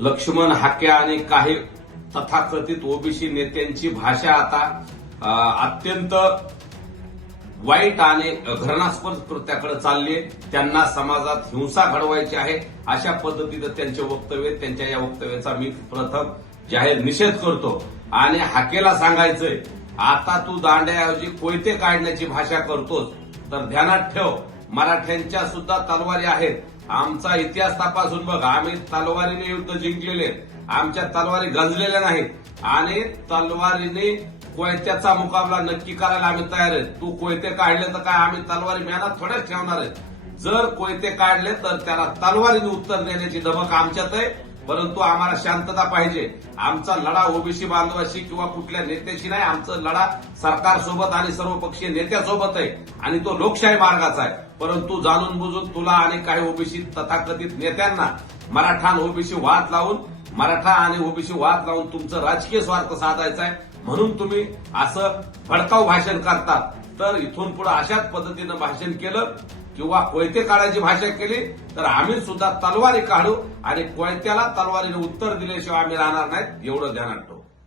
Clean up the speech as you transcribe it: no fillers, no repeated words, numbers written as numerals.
लक्ष्मण हाके आणि काही तथाकथित ओबीसी नेत्यांची भाषा आता अत्यंत वाईट आणि घृणास्पद कृत्याकडे चालली आहे। त्यांना समाजात हिंसा घडवायची आहे अशा पद्धतीनं त्यांचे वक्तव्य, त्यांच्या या वक्तव्याचा मी प्रथम जाहीर निषेध करतो। आणि हाकेला सांगायचंय, आता तू दांड्याऐवजी कोयते काढण्याची भाषा करतोस तर ध्यानात ठेव, मराठ्यांच्या सुद्धा तलवारी आहेत। आमचा इतिहास तपासून बघ, आम्ही तलवारीने युद्ध जिंकलेले, आमच्या तलवारी गंजलेल्या नाहीत आणि तलवारीने कोयत्याचा मुकाबला नक्की करायला आम्ही तयार आहे। तू कोयते काढले तर काय आम्ही तलवारी मेहनत थोड्याच ठेवणार आहे। जर कोयते काढले तर त्याला तलवारीने उत्तर देण्याची धमक आमच्यात आहे, परंतु आम्हाला शांतता पाहिजे। आमचा लढा ओबीसी बांधवाशी किंवा कुठल्या नेत्याशी नाही, आमचा लढा सरकारसोबत आणि सर्वपक्षीय नेत्यासोबत आहे आणि तो लोकशाही मार्गाचा आहे। परंतु जाणून बुजून तुला आणि काही ओबीसी तथाकथित नेत्यांना मराठा आणि ओबीसी वाद लावून तुमचं राजकीय स्वार्थ साधायचा आहे, म्हणून तुम्ही असं भडकाऊ भाषण करता। तर इथून पुढे अशाच पद्धतीनं भाषण केलं किंवा कोयते काढायची भाषा केली तर आम्ही सुद्धा तलवारी काढू आणि कोयत्याला तलवारीने उत्तर दिल्याशिवाय आम्ही राहणार नाहीत, एवढं ध्यानात ठेवा।